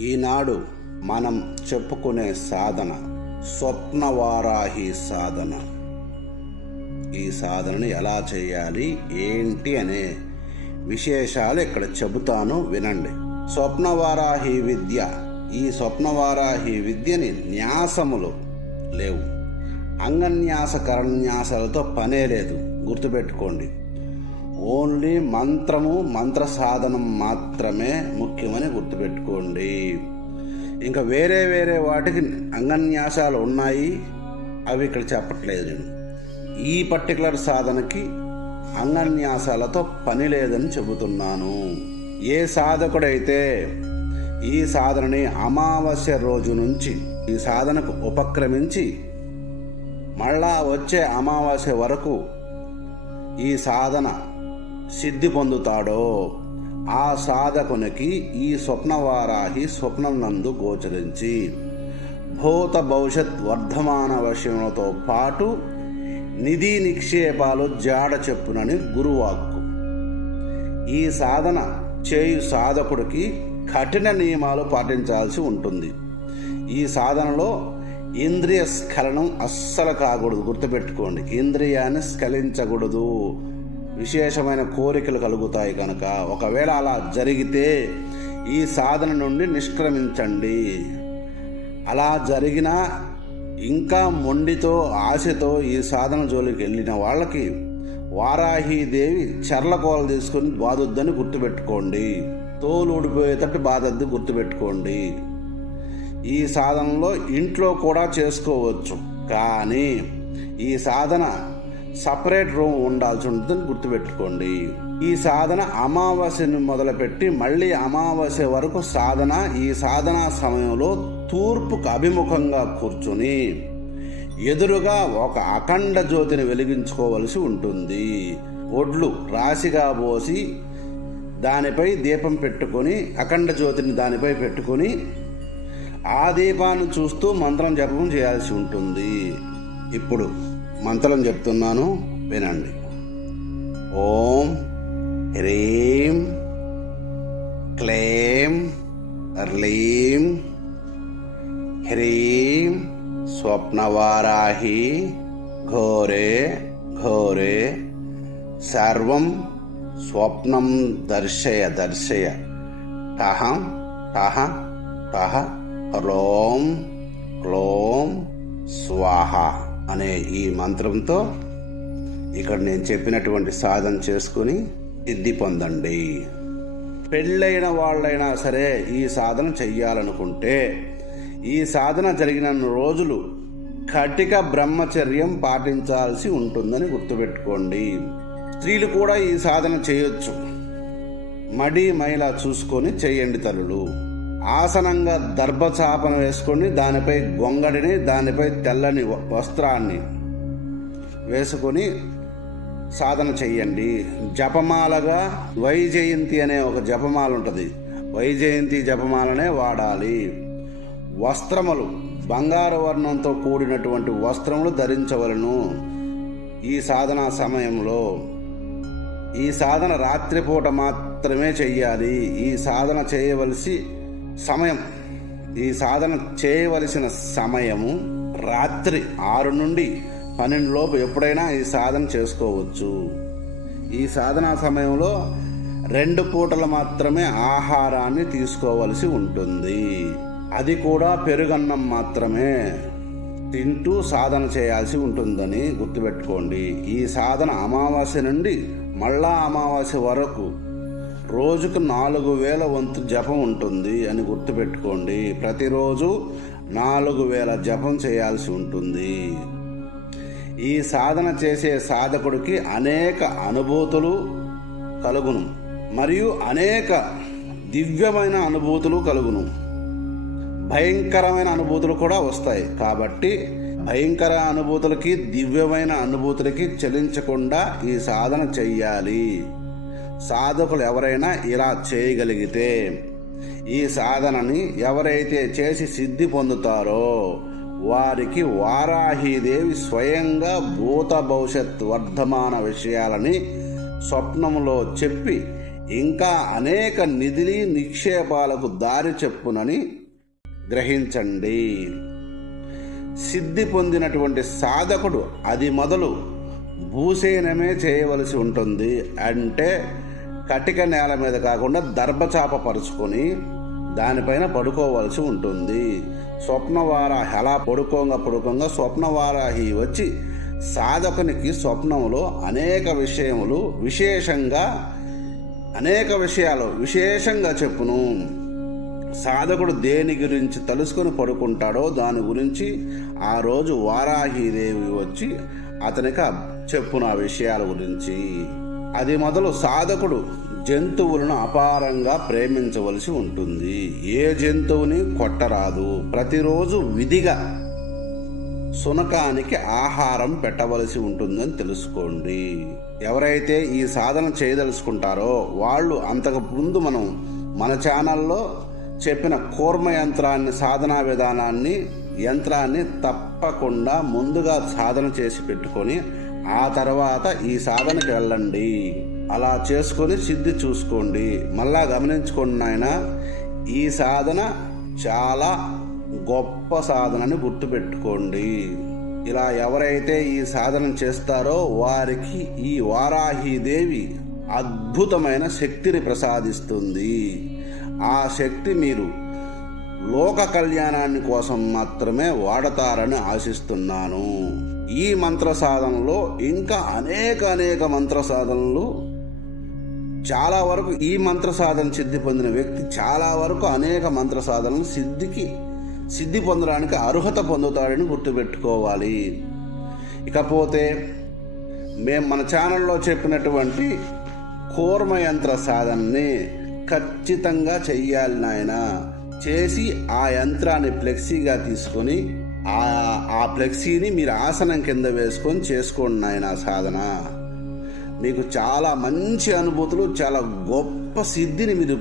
ఈనాడు మనం చెప్పుకునే సాధన స్వప్నవారాహి సాధన. ఈ సాధనను ఎలా చేయాలి? ఏంటి అనే విశేషాలు ఇక్కడ చెబుతాను వినండి. స్వప్నవారాహి విద్య. ఈ స్వప్నవారాహి విద్యని న్యాసములు లేవు. అంగన్యాస కరణ్యాసాలతో పనే లేదు. గుర్తుపెట్టుకోండి. ఓన్లీ మంత్రము మంత్ర సాధనం మాత్రమే ముఖ్యమని గుర్తుపెట్టుకోండి. ఇంకా వేరే వేరే వాటికి అంగన్యాసాలు ఉన్నాయి అవి ఇక్కడ చెప్పట్లేదు నేను. ఈ పర్టికులర్ సాధనకి అంగన్యాసాలతో పని లేదని చెబుతున్నాను. ఏ సాధకుడైతే ఈ సాధనని అమావాస్య రోజు నుంచి ఈ సాధనకు ఉపక్రమించి మళ్ళా వచ్చే అమావాస్య వరకు ఈ సాధన సిద్ధి పొందుతాడో ఆ సాధకునికి ఈ స్వప్నవారాహి స్వప్నం నందు గోచరించి భూత భవిష్యత్ వర్ధమాన విషయములతో పాటు నిధి నిక్షేపాలు జాడ చెప్పునని గురువాక్కు. ఈ సాధన చేయు సాధకుడికి కఠిన నియమాలు పాటించాల్సి ఉంటుంది. ఈ సాధనలో ఇంద్రియ స్ఖలనం అస్సలు కాకూడదు. గుర్తుపెట్టుకోండి. ఇంద్రియాన్ని స్ఖలించకూడదు. విశేషమైన కోరికలు కలుగుతాయి కనుక ఒకవేళ అలా జరిగితే ఈ సాధన నుండి నిష్క్రమించండి. అలా జరిగినా ఇంకా మొండితో ఆశతో ఈ సాధన జోలికి వెళ్ళిన వాళ్ళకి వారాహీదేవి చర్లకోలు తీసుకుని బాధొద్దని గుర్తుపెట్టుకోండి. తోలు ఊడిపోయేటట్టు బాధద్దు గుర్తుపెట్టుకోండి. ఈ సాధనలో ఇంట్లో కూడా చేసుకోవచ్చు. కానీ ఈ సాధన సపరేట్ రూమ్ ఉండాల్సి ఉంటుందని గుర్తుపెట్టుకోండి. ఈ సాధన అమావాస్యని మొదలుపెట్టి మళ్ళీ అమావాస్య వరకు సాధన ఈ సాధన సమయంలో తూర్పుకు అభిముఖంగా కూర్చుని ఎదురుగా ఒక అఖండ జ్యోతిని వెలిగించుకోవలసి ఉంటుంది. ఒడ్లు రాశిగా పోసి దానిపై దీపం పెట్టుకొని అఖండ జ్యోతిని దానిపై పెట్టుకొని ఆ దీపాన్ని చూస్తూ మంత్రం జపం చేయాల్సి ఉంటుంది. ఇప్పుడు మంత్రం చెప్తున్నాను వినండి. ఓం హ్రీం క్లేం ర్లీం హ్రీం స్వప్నవారాహి ఘోరే ఘోరే సర్వం స్వప్నం దర్శయ దర్శయ. టహ టహ టహ రోం క్లోం స్వాహ. అనే ఈ మంత్రంతో ఇక్కడ నేను చెప్పినటువంటి సాధన చేసుకుని సిద్ధి పొందండి. పెళ్ళైన వాళ్ళైనా సరే ఈ సాధన చెయ్యాలనుకుంటే ఈ సాధన జరిగిన రోజులు కటిక బ్రహ్మచర్యం పాటించాల్సి ఉంటుందని గుర్తుపెట్టుకోండి. స్త్రీలు కూడా ఈ సాధన చేయొచ్చు. మడి మైలా చూసుకొని చేయండి తల్లులు. ఆసనంగా దర్భచాపన వేసుకొని దానిపై గొంగడిని దానిపై తెల్లని వ- వస్త్రాన్ని వేసుకొని సాధన చెయ్యండి. జపమాలగా వైజయంతి అనే ఒక జపమాల ఉంటుంది. వైజయంతి జపమాలనే వాడాలి. వస్త్రములు బంగారు వర్ణంతో కూడినటువంటి వస్త్రములు ధరించవలను. ఈ సాధన సమయంలో ఈ సాధన రాత్రిపూట మాత్రమే చెయ్యాలి. ఈ సాధన చేయవలసి సమయం. ఈ సాధన చేయవలసిన సమయము రాత్రి ఆరు నుండి పన్నెండు లోపు ఎప్పుడైనా ఈ సాధన చేసుకోవచ్చు. ఈ సాధనా సమయంలో రెండు పూటలు మాత్రమే ఆహారాన్ని తీసుకోవలసి ఉంటుంది. అది కూడా పెరుగన్నం మాత్రమే తింటూ సాధన చేయాల్సి ఉంటుందని గుర్తుపెట్టుకోండి. ఈ సాధన అమావాస్య నుండి మళ్ళా అమావాస్య వరకు రోజుకు నాలుగు వేల వంతు జపం ఉంటుంది అని గుర్తుపెట్టుకోండి. ప్రతిరోజు నాలుగు వేల జపం చేయాల్సి ఉంటుంది. ఈ సాధన చేసే సాధకుడికి అనేక అనుభూతులు కలుగును. మరియు అనేక దివ్యమైన అనుభూతులు కలుగును. భయంకరమైన అనుభూతులు కూడా వస్తాయి. కాబట్టి భయంకర అనుభూతులకి దివ్యమైన అనుభూతులకి చెల్లించకుండా ఈ సాధన చెయ్యాలి. సాధకులు ఎవరైనా ఇలా చేయగలిగితే ఈ సాధనని ఎవరైతే చేసి సిద్ధి పొందుతారో వారికి వారాహీదేవి స్వయంగా భూత భవిష్యత్ వర్ధమాన విషయాలని స్వప్నములో చెప్పి ఇంకా అనేక నిధి నిక్షేపాలకు దారి చెప్పునని గ్రహించండి. సిద్ధి పొందినటువంటి సాధకుడు అది మొదలు భూసేనమే చేయవలసి ఉంటుంది అంటే కటిక నేల మీద కాకుండా దర్భచాప పరుచుకొని దానిపైన పడుకోవలసి ఉంటుంది. స్వప్నవారాహి అలా పడుకోంగా పడుకోంగా స్వప్నవారాహి వచ్చి సాధకునికి స్వప్నంలో అనేక విషయములు విశేషంగా అనేక విషయాలు విశేషంగా చెప్పును. సాధకుడు దేని గురించి తలుసుకొని పడుకుంటాడో దాని గురించి ఆ రోజు వారాహిదేవి వచ్చి అతనికి చెప్పును ఆ విషయాల గురించి. అది మొదలు సాధకుడు జంతువులను అపారంగా ప్రేమించవలసి ఉంటుంది. ఏ జంతువుని కొట్టరాదు. ప్రతిరోజు విధిగా సునకానికి ఆహారం పెట్టవలసి ఉంటుందని తెలుసుకోండి. ఎవరైతే ఈ సాధన చేయదలుచుకుంటారో వాళ్ళు అంతకు ముందు మనం మన ఛానల్లో చెప్పిన కూర్మ యంత్రాన్ని సాధనా విధానాన్ని యంత్రాన్ని తప్పకుండా ముందుగా సాధన చేసి పెట్టుకొని ఆ తర్వాత ఈ సాధనకి వెళ్ళండి. అలా చేసుకొని సిద్ధి చూసుకోండి. మళ్ళా గమనించుకోండి నాయన ఈ సాధన చాలా గొప్ప సాధనని గుర్తుపెట్టుకోండి. ఇలా ఎవరైతే ఈ సాధన చేస్తారో వారికి ఈ వారాహిదేవి అద్భుతమైన శక్తిని ప్రసాదిస్తుంది. ఆ శక్తి మీరు లోక కళ్యాణాన్ని కోసం మాత్రమే వాడతారని ఆశిస్తున్నాను. ఈ మంత్ర సాధనలో ఇంకా అనేక అనేక మంత్ర సాధనలు చాలా వరకు ఈ మంత్ర సాధన సిద్ధి పొందిన వ్యక్తి చాలా వరకు అనేక మంత్ర సాధనలు సిద్ధికి సిద్ధి పొందడానికి అర్హత పొందుతాడని గుర్తుపెట్టుకోవాలి. ఇకపోతే మేము మన ఛానల్లో చెప్పినటువంటి కూర్మ యంత్ర సాధనని ఖచ్చితంగా చెయ్యాలి నాయన. చేసి ఆ యంత్రాన్ని ఫ్లెక్సీగా తీసుకొని ఆ ఆ ఫ్లెక్సీని మీరు ఆసనం కింద వేసుకొని చేసుకోండి నాయన సాధన. మీకు చాలా మంచి అనుభూతులు చాలా గొప్ప సిద్ధిని మీరు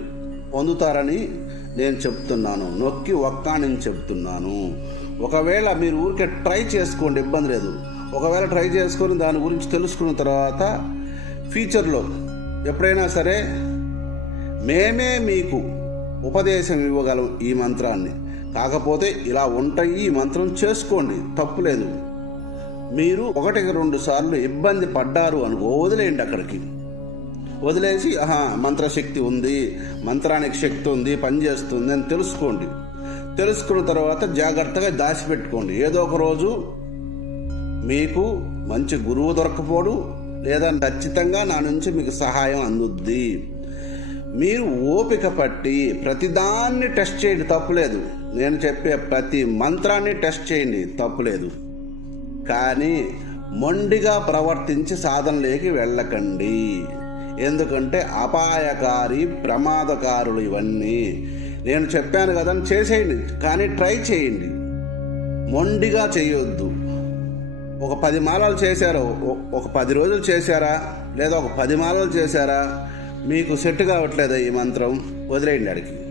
పొందుతారని నేను చెప్తున్నాను. నొక్కి ఒక్కాణిని చెప్తున్నాను. ఒకవేళ మీరు ఊరికే ట్రై చేసుకోండి ఇబ్బంది లేదు. ఒకవేళ ట్రై చేసుకొని దాని గురించి తెలుసుకున్న తర్వాత ఫ్యూచర్లో ఎప్పుడైనా సరే మేమే మీకు ఉపదేశం ఇవ్వగలం ఈ మంత్రాన్ని. కాకపోతే ఇలా ఉంటాయి ఈ మంత్రం చేసుకోండి తప్పులేదు మీరు ఒకటికి రెండు సార్లు ఇబ్బంది పడ్డారు అనుకో వదిలేయండి అక్కడికి. వదిలేసి ఆహా మంత్రశక్తి ఉంది మంత్రానికి శక్తి ఉంది పనిచేస్తుంది అని తెలుసుకోండి. తెలుసుకున్న తర్వాత జాగ్రత్తగా దాచిపెట్టుకోండి. ఏదో ఒక రోజు మీకు మంచి గురువు దొరకపోడు లేదా ఖచ్చితంగా నా నుంచి మీకు సహాయం అందుద్ది. మీరు ఓపిక పట్టి ప్రతిదాన్ని టెస్ట్ చేయండి తప్పులేదు. నేను చెప్పే ప్రతి మంత్రాన్ని టెస్ట్ చేయండి తప్పులేదు. కానీ మొండిగా ప్రవర్తించి సాధనలోకి వెళ్ళకండి. ఎందుకంటే అపాయకారి ప్రమాదకారులు ఇవన్నీ. నేను చెప్పాను కదా చేసేయండి కానీ ట్రై చేయండి. మొండిగా చేయొద్దు. ఒక పది మాలలు చేశారు? ఒక పది రోజులు చేశారా? లేదా ఒక పది మాలలు చేశారా? మీకు సెట్ కావట్లేదా ఈ మంత్రం? వదిలేయండి అడిగి.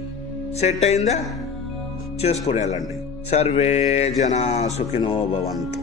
సెట్ అయిందా? చేసుకుని వెళ్ళండి సర్వే జనా సుఖినోభవంత